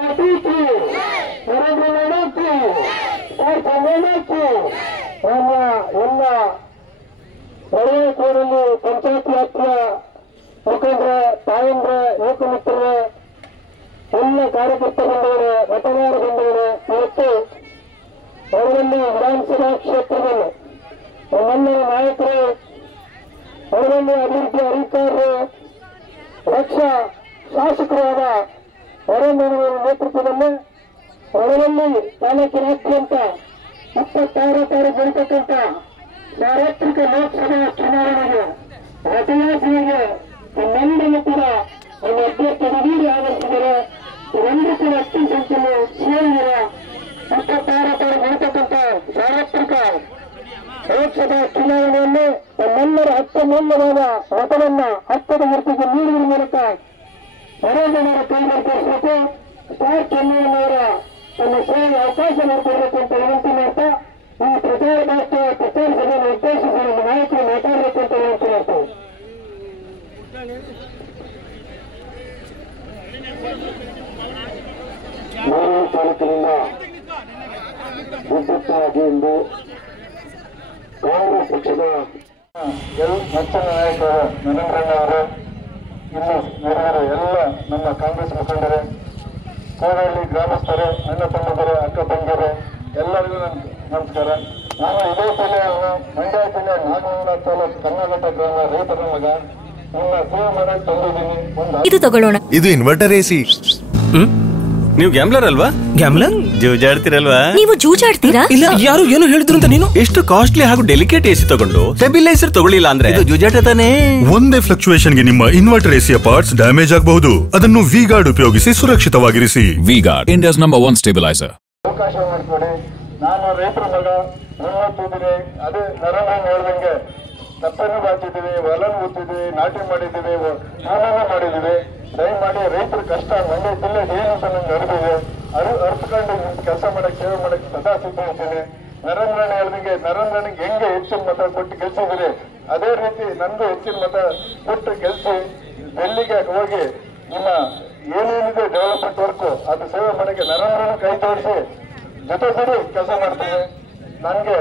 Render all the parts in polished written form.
Party की नरेंद्र मोदी की और संजय की ಎಲ್ಲ ಒಳ್ಳೆಯ ಕೋರಲು ಪಂಚಾಯತ್ ವ್ಯಾಪ್ತಿಯ ಮುಖಂಡರ ತಾಯಂದ್ರ ಯುವಕ ಮಿತ್ರರ ಎಲ್ಲ ಕಾರ್ಯಕರ್ತ ಬಂಧುಗಳೇ ಮತದಾರ ಬಂಧುಗಳೇ ಇವತ್ತು ಅವರಲ್ಲಿ ವಿಧಾನಸಭಾ ಕ್ಷೇತ್ರದಲ್ಲಿ ನಮ್ಮೆಲ್ಲರ ನಾಯಕರು ಅವರಲ್ಲಿ ಅಭಿವೃದ್ಧಿ ಅಧಿಕಾರರು ದಕ್ಷ ಶಾಸಕರಾದ ನರೇಂದ್ರ ಮೋದಿ ನೇತೃತ್ವದಲ್ಲಿ ಅವರಲ್ಲಿ ತಾಲೂಕಿನಾದ್ಯಂತ 26 ತಾರೀಕು ನಡೀತಕ್ಕಂಥ ಸಾರ್ವತ್ರಿಕ ಲೋಕಸಭಾ ಚುನಾವಣೆಗೆ ಮತಯಾಚನೆಗೆ ನಮ್ಮೆಲ್ಲರೂ ಕೂಡ ನಮ್ಮ ಅಭ್ಯರ್ಥಿಗಳು ಆಗಮಿಸಿದರೆ ಇವೆಲ್ಲರೂ ಕೂಡ ಅತಿ ಸಂಖ್ಯೆಯಲ್ಲಿ ಸೇರಿದರೆ 26 ತಾರೀಕು ನಡೀತಕ್ಕಂಥ ಸಾರ್ವತ್ರಿಕ ಲೋಕಸಭಾ ಚುನಾವಣೆಯಲ್ಲಿ ನಮ್ಮೆಲ್ಲರ ಅತ್ಯಮೂಲ್ಯವಾದ ಮತವನ್ನ ಹತ್ತದ ಗುರುತಿಗೆ ನೀಡುವ ಮೂಲಕ ನರೇಂದ್ರನವರ ಕೈಗೆ ತೋರಿಸಬೇಕು. ಸ್ಟಾರ್ ಚೆನ್ನಯ್ಯನವರ ತನ್ನ ಸೇವೆಗೆ ಅವಕಾಶ ಮಾಡಿಕೊಡಬೇಕು ಅಂತ ವಿನಂತಿ ಮಾಡ್ತಾ ಈ ಪ್ರಚಾರ ಭಾಷೆ ಪ್ರಚಾರ ಸಭೆಯನ್ನು ಉದ್ದೇಶಿಸಿ ನಮ್ಮ ನಾಯಕರು ಮಾತಾಡಬೇಕು ಅಂತ ವಿನಂತಿ ಮಾಡ್ತೇವೆ. ಮೂರು ತಾಲೂಕಿನಿಂದ ವಿದ್ಯುಕ್ತವಾಗಿ ಇಂದು ಕಾಂಗ್ರೆಸ್ ಪಕ್ಷದ ನೆಚ್ಚಿನ ನಾಯಕ ನರೇಂದ್ರಣ್ಣವರು ಇನ್ನು ನೆರೆದಿರೋ ಎಲ್ಲ ನಮ್ಮ ಕಾಂಗ್ರೆಸ್ ಮುಖಂಡರೇ, ಕೋರಹಳ್ಳಿ ಗ್ರಾಮಸ್ಥರೇ, ಅಣ್ಣ ತಮ್ಮಂದಿರೇ, ಅಕ್ಕ ತಂಗಿಯರೇ, ಎಲ್ಲರಿಗೂ ನಮಸ್ಕಾರ. ನಾನು ಇದೇ ಜಿಲ್ಲೆಯನ್ನು ಮಂಡ್ಯ ಜಿಲ್ಲೆ ನಾಗಮಂಗಲ ತಾಲೂಕು ಕನ್ನಘಟ್ಟ ಗ್ರಾಮ ರೈತರ ಮಗ. ನಿಮ್ಮ ಸೇವೆ ಮಾಡಕ್ಕೆ ತಂದಿದ್ದೀನಿ. ಇದು ತಗೊಳ್ಳೋಣ. ಇದು ಇನ್ವರ್ಟರ್ ಎಸಿ. ನೀವು ಗ್ಯಾಮ್ಲರ್ ಅಲ್ವಾ? ಗ್ಯಾಮ್ಲರ್ ಜೂಜಾಡ್ತಿರಲ್ವಾ? ನೀವು ಜೂಜಾಡ್ತೀರಾ? ಇಲ್ಲ, ಯಾರು ಏನು ಹೇಳಿದ್ರು ಅಂತ ನೀನು ಎಷ್ಟು ಕಾಸ್ಟ್ಲಿ ಹಾಗೂ ಡೆಲಿಕೇಟ್ ಎಸಿ ತಗೊಂಡು ಸ್ಟೆಬಿಲೈಸರ್ ತಗೊಳ್ಳಿಲ್ಲ ಅಂದ್ರೆ ಇದು ಜೂಜಾಟ ತಾನೇ. ಒಂದೇ ಫ್ಲಕ್ಚುಯೇಷನ್ ಗೆ ನಿಮ್ಮ ಇನ್ವರ್ಟರ್ ಎಸಿಯ ಪಾರ್ಟ್ಸ್ ಡ್ಯಾಮೇಜ್ ಆಗಬಹುದು. ಅದನ್ನು ವಿ ಗಾರ್ಡ್ ಉಪಯೋಗಿಸಿ ಸುರಕ್ಷಿತವಾಗಿರಿಸಿ. V Guard, India's number 1 stabiliser. ಅವಕಾಶ ಮಾಡಿಕೊಡಿ. ನಾನು ರೈತರ ಮಗ, ನನ್ನೊತ್ತಿದ್ದೀನಿ. ಅದೇ ನರೇಂದ್ರ ಹೇಳ್ದಂಗೆ ತಪ್ಪನ್ನು ಬಾಚಿದ್ದೀವಿ, ಹೊಲನು ಓದ್ತಿದ್ದೀವಿ, ನಾಟಿ ಮಾಡಿದ್ದೀವಿ, ಸ್ನಾನನೂ ಮಾಡಿದ್ದೀವಿ. ದಯಮಾಡಿ ರೈತರ ಕಷ್ಟ ಮಂಡ್ಯ ಜಿಲ್ಲೆ ಏನು ಅಂತ ನಂಗೆ ಅರಿವಿದೆ. ಅರ್ಥಕೊಂಡು ಕೆಲಸ ಮಾಡಕ್ಕೆ, ಸೇವೆ ಮಾಡಕ್ಕೆ ಸದಾ ಸಿದ್ಧ ಇದ್ದೀನಿ. ನರೇಂದ್ರನ ಹೇಳ್ದಂಗೆ ನರೇಂದ್ರನಿಗೆ ಹೆಂಗೆ ಹೆಚ್ಚಿನ ಮತ ಕೊಟ್ಟು ಗೆಲ್ಸಿದ್ರಿ ಅದೇ ರೀತಿ ನನಗೂ ಹೆಚ್ಚಿನ ಮತ ಕೊಟ್ಟು ಗೆಲ್ಸಿ ಡೆಲ್ಲಿಗೆ ಹೋಗಿ ನಿಮ್ಮ ಏನೇನಿದೆ ಡೆವಲಪ್ಮೆಂಟ್ ವರ್ಕ್ ಅದು ಸೇವೆ ಮಾಡಕ್ಕೆ ನರೇಂದ್ರನ ಕೈ ಜೋಡಿಸಿ ಜೊತೆಗೂಡಿ ಕೆಲಸ ಮಾಡ್ತೀನಿ. ನನಗೆ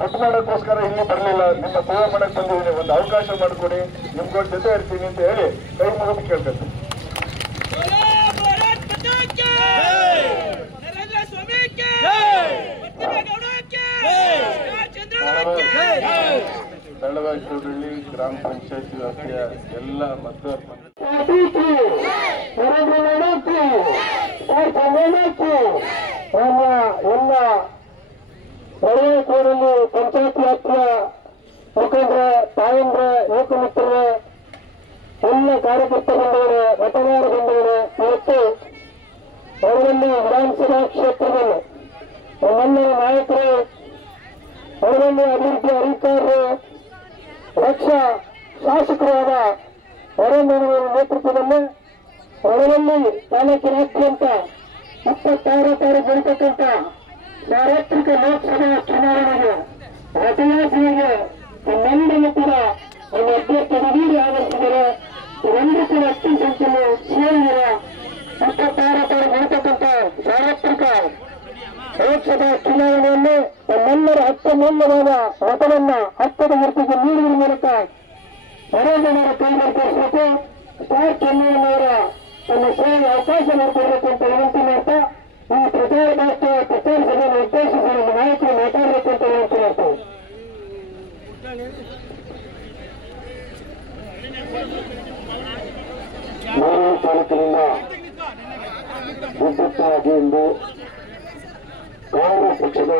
ದುಡ್ಡು ಮಾಡೋಕ್ಕೋಸ್ಕರ ಇಲ್ಲಿ ಬರಲಿಲ್ಲ, ನಿಮ್ಮ ಸೇವೆ ಮಾಡಕ್ಕೆ ಬಂದಿದ್ದೀನಿ. ಒಂದು ಅವಕಾಶ ಮಾಡಿಕೊಡಿ, ನಿಮ್ಗಳ ಜೊತೆ ಇರ್ತೀನಿ ಅಂತ ಹೇಳಿ ಕೈ ಮುಗಿದು ಕೇಳ್ಕೊತೀನಿ. ತಳವಾಯಿಸೋದ್ರಲ್ಲಿ ಗ್ರಾಮ ಪಂಚಾಯತ್ ವ್ಯಾಪ್ತಿಯ ಎಲ್ಲ ಮತದಾರ ಎಲ್ಲ ಒಳ್ಳೆಯ ಕೋರಲು ಪಂಚಾಯತ್ ವ್ಯಾಪ್ತಿಯ ಮುಖಂಡರ ತಾಯಂದ್ರ ಯುವಕ ಮಿತ್ರರ ಎಲ್ಲ ಕಾರ್ಯಕರ್ತ ಬಂಧುಗಳೇ, ಮತದಾರ ಬಂಧುಗಳೇ, ಇವತ್ತು ಅವರಲ್ಲಿ ವಿಧಾನಸಭಾ ಕ್ಷೇತ್ರದಲ್ಲಿ ನಮ್ಮೆಲ್ಲರ ನಾಯಕರು ಅವರಲ್ಲಿ ಅಭಿವೃದ್ಧಿ ಅಧಿಕಾರರು ದಕ್ಷ ಶಾಸಕರಾದ ನರೇಂದ್ರ ಮೋದಿ ನೇತೃತ್ವದಲ್ಲಿ ಅವರಲ್ಲಿ ತಾಲೂಕಿನಾದ್ಯಂತ 26 ತಾರೀಕು ನಡೀತಕ್ಕಂಥ ಸಾರ್ವತ್ರಿಕ ಲೋಕಸಭಾ ಚುನಾವಣೆಗೆ ಮತಯಾಚನೆಗೆ ನಮ್ಮೆಲ್ಲರೂ ಕೂಡ ನಮ್ಮ ಅಭ್ಯರ್ಥಿಗಳು ಆಗಮಿಸಿದರೆ ಇವೆಲ್ಲರೂ ಕೂಡ ಅತಿ ಸಂಖ್ಯೆಯಲ್ಲಿ ಸೇರಿದರೆ 26 ತಾರೀಕು ನಡೀತಕ್ಕಂಥ ಸಾರ್ವತ್ರಿಕ ಲೋಕಸಭಾ ಚುನಾವಣೆಯಲ್ಲಿ ನಮ್ಮೆಲ್ಲರ ಅತ್ಯಮೂಲ್ಯವಾದ ಮತವನ್ನ ಹತ್ತದ ಗುರುತಿಗೆ ನೀಡುವ ಮೂಲಕ ನರೇಂದ್ರನವರ ಕೈಗೆ ತೋರಿಸಬೇಕು. ಸ್ಟಾರ್ ಚೆನ್ನಯ್ಯನವರ ತನ್ನ ಸೇವೆಗೆ ಅವಕಾಶ ಮಾಡಿಕೊಡಬೇಕು ಅಂತ ವಿನಂತಿ ಮಾಡ್ತಾ ಈ ಪ್ರಚಾರ ಭಾಷೆ ಪ್ರಚಾರ ಸಭೆಯನ್ನು ಉದ್ದೇಶಿಸಿ ನಮ್ಮ ನಾಯಕರು ಮಾತಾಡಬೇಕು ಅಂತ ವಿನಂತಿ ಮಾಡ್ತೇವೆ. ಮೂರು ತಾಲೂಕಿನಿಂದ ವಿದ್ಯುಕ್ತವಾಗಿ ಇಂದು ಕಾಂಗ್ರೆಸ್ ಪಕ್ಷದ